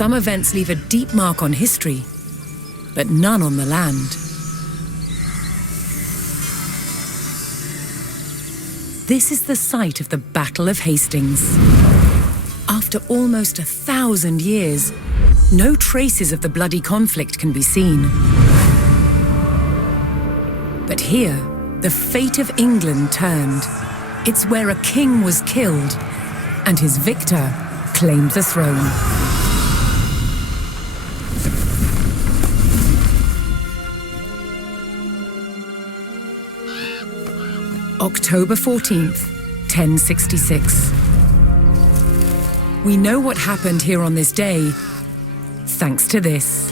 Some events leave a deep mark on history, but none on the land. This is the site of the Battle of Hastings. After almost 1,000 years, no traces of the bloody conflict can be seen. But here, the fate of England turned. It's where a king was killed, and his victor claimed the throne. October 14th, 1066. We know what happened here on this day, thanks to this.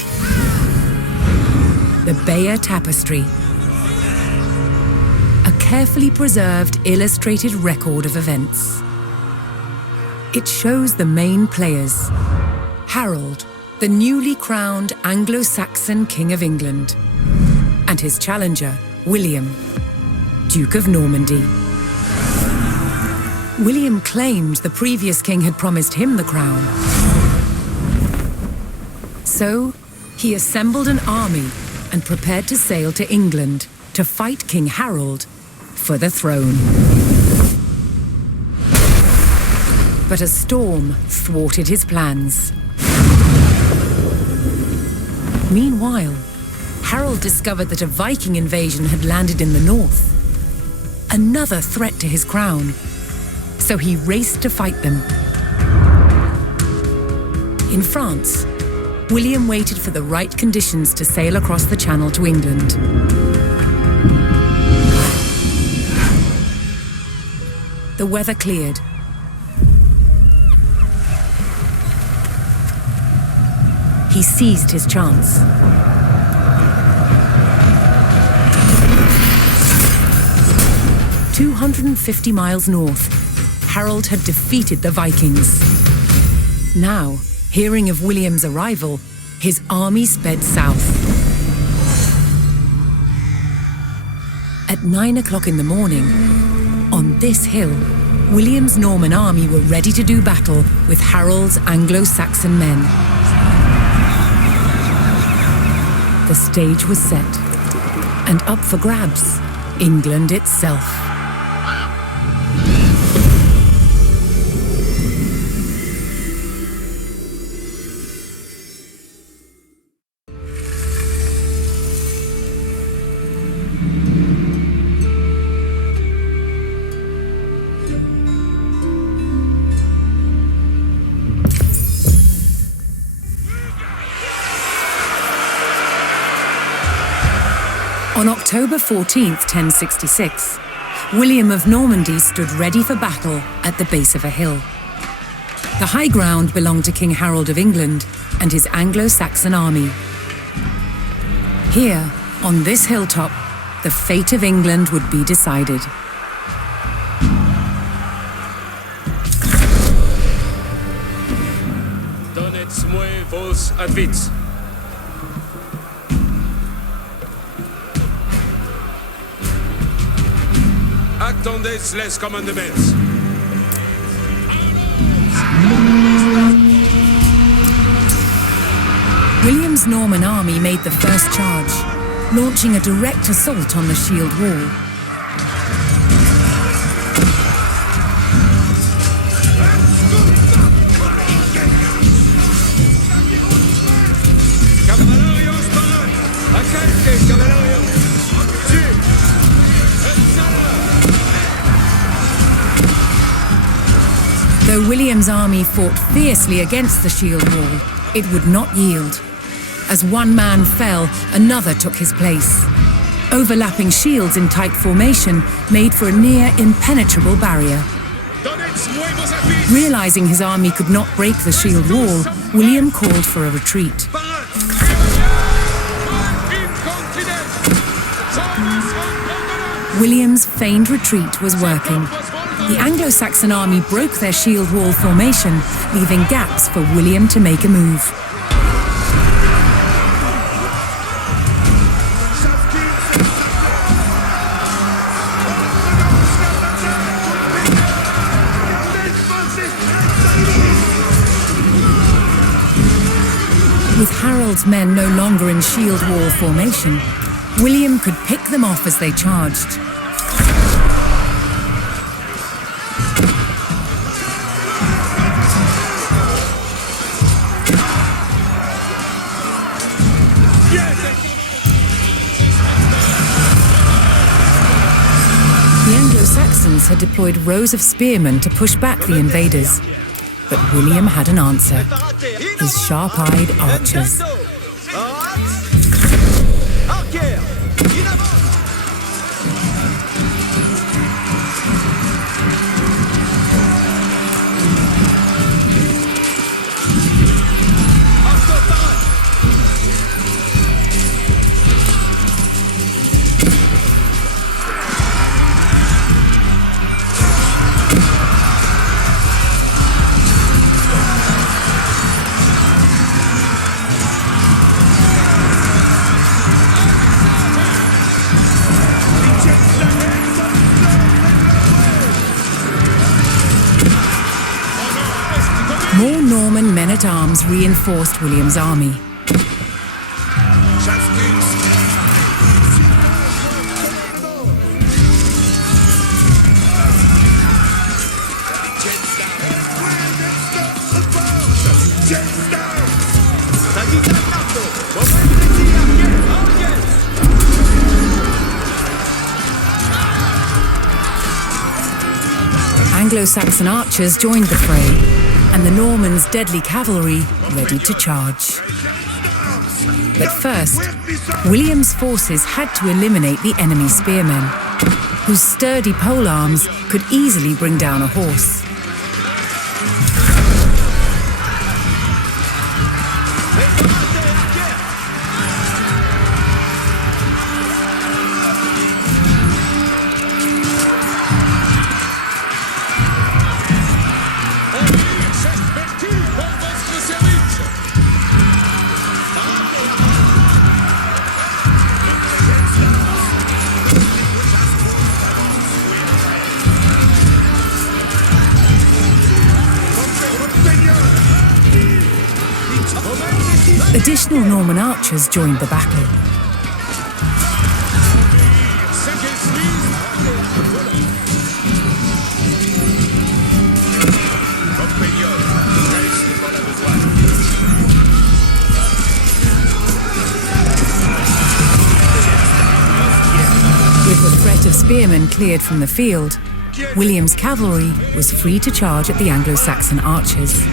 The Bayeux Tapestry. A carefully preserved illustrated record of events. It shows the main players. Harold, the newly crowned Anglo-Saxon King of England, and his challenger, William, Duke of Normandy. William claimed the previous king had promised him the crown. So, he assembled an army and prepared to sail to England to fight King Harold for the throne. But a storm thwarted his plans. Meanwhile, Harold discovered that a Viking invasion had landed in the north. Another threat to his crown. So he raced to fight them. In France, William waited for the right conditions to sail across the Channel to England. The weather cleared. He seized his chance. 250 miles north, Harold had defeated the Vikings. Now, hearing of William's arrival, his army sped south. At 9 o'clock in the morning, on this hill, William's Norman army were ready to do battle with Harold's Anglo-Saxon men. The stage was set, and up for grabs, England itself. On October 14th, 1066, William of Normandy stood ready for battle at the base of a hill. The high ground belonged to King Harold of England and his Anglo-Saxon army. Here, on this hilltop, the fate of England would be decided. Donnez-moi vos advits. Attendez les commandements. William's Norman army made the first charge, launching a direct assault on the shield wall. Though William's army fought fiercely against the shield wall, it would not yield. As one man fell, another took his place. Overlapping shields in tight formation made for a near impenetrable barrier. Realizing his army could not break the shield wall, William called for a retreat. William's feigned retreat was working. The Anglo-Saxon army broke their shield wall formation, leaving gaps for William to make a move. With Harold's men no longer in shield wall formation, William could pick them off as they charged. The Anglo-Saxons had deployed rows of spearmen to push back the invaders, but William had an answer: his sharp-eyed archers. More Norman men-at-arms reinforced William's army. Anglo-Saxon archers joined the fray, and the Normans' deadly cavalry ready to charge. But first, William's forces had to eliminate the enemy spearmen, whose sturdy polearms could easily bring down a horse. Additional Norman archers joined the battle. With the threat of spearmen cleared from the field, William's cavalry was free to charge at the Anglo-Saxon archers.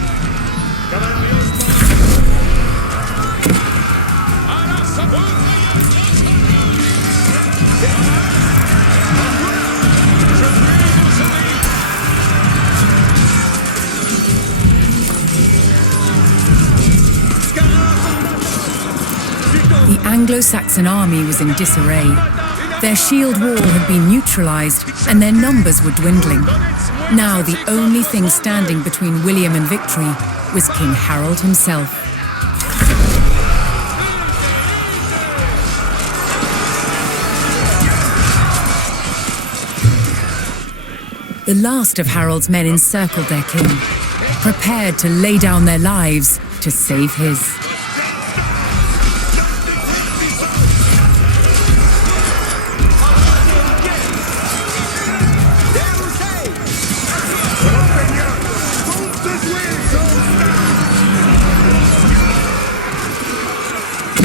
The Anglo-Saxon army was in disarray. Their shield wall had been neutralized and their numbers were dwindling. Now the only thing standing between William and victory was King Harold himself. The last of Harold's men encircled their king, prepared to lay down their lives to save his.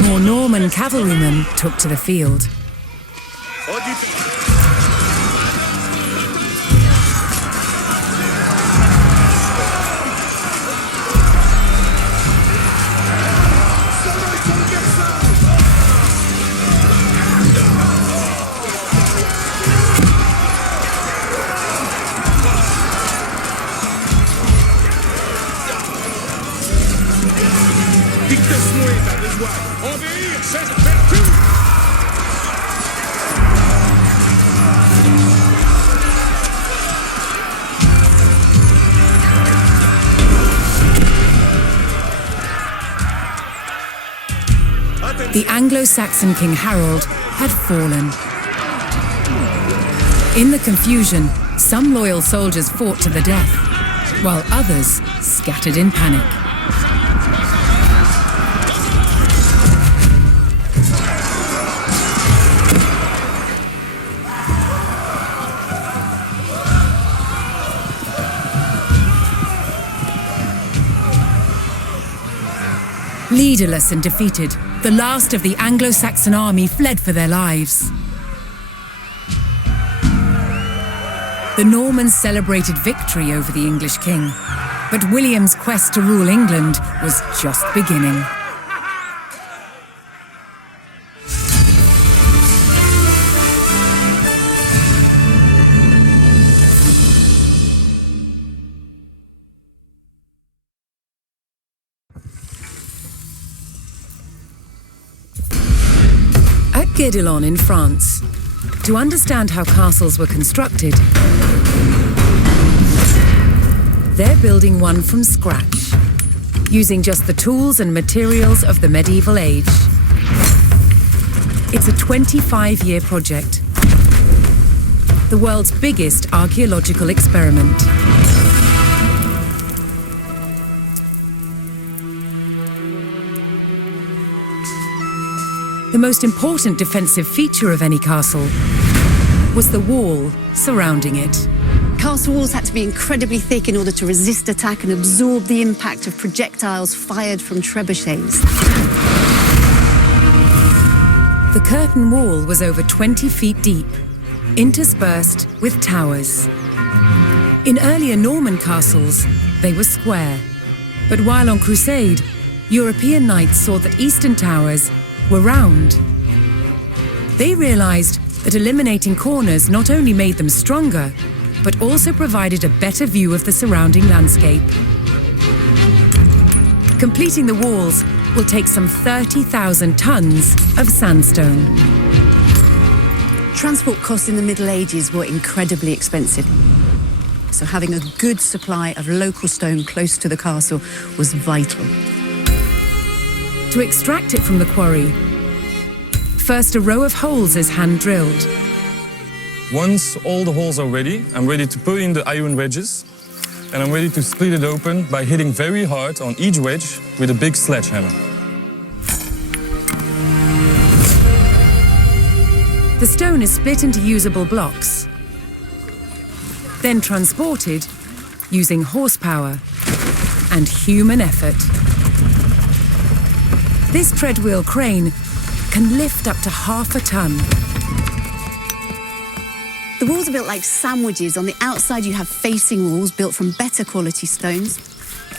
More Norman cavalrymen took to the field. The Anglo-Saxon King Harold had fallen. In the confusion, some loyal soldiers fought to the death, while others scattered in panic. Leaderless and defeated, the last of the Anglo-Saxon army fled for their lives. The Normans celebrated victory over the English king, but William's quest to rule England was just beginning. At Guédelon in France, to understand how castles were constructed, they're building one from scratch, using just the tools and materials of the medieval age. It's a 25-year project, the world's biggest archaeological experiment. The most important defensive feature of any castle was the wall surrounding it. Castle walls had to be incredibly thick in order to resist attack and absorb the impact of projectiles fired from trebuchets. The curtain wall was over 20 feet deep, interspersed with towers. In earlier Norman castles, they were square. But while on crusade, European knights saw that eastern towers were round. They realized that eliminating corners not only made them stronger, but also provided a better view of the surrounding landscape. Completing the walls will take some 30,000 tons of sandstone. Transport costs in the Middle Ages were incredibly expensive. So having a good supply of local stone close to the castle was vital. To extract it from the quarry, first a row of holes is hand-drilled. Once all the holes are ready, I'm ready to put in the iron wedges, and I'm ready to split it open by hitting very hard on each wedge with a big sledgehammer. The stone is split into usable blocks, then transported using horsepower and human effort. This treadwheel crane can lift up to half a ton. The walls are built like sandwiches. On the outside, you have facing walls built from better quality stones.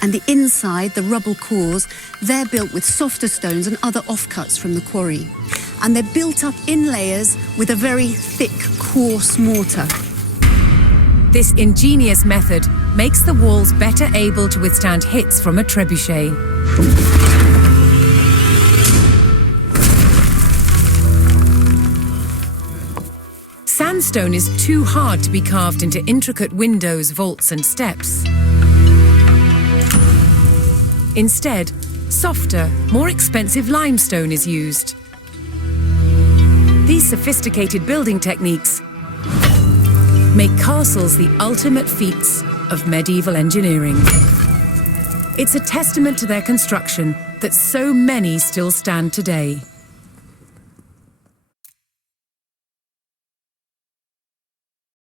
And the inside, the rubble cores, they're built with softer stones and other offcuts from the quarry. And they're built up in layers with a very thick, coarse mortar. This ingenious method makes the walls better able to withstand hits from a trebuchet. Sandstone is too hard to be carved into intricate windows, vaults, and steps. Instead, softer, more expensive limestone is used. These sophisticated building techniques make castles the ultimate feats of medieval engineering. It's a testament to their construction that so many still stand today.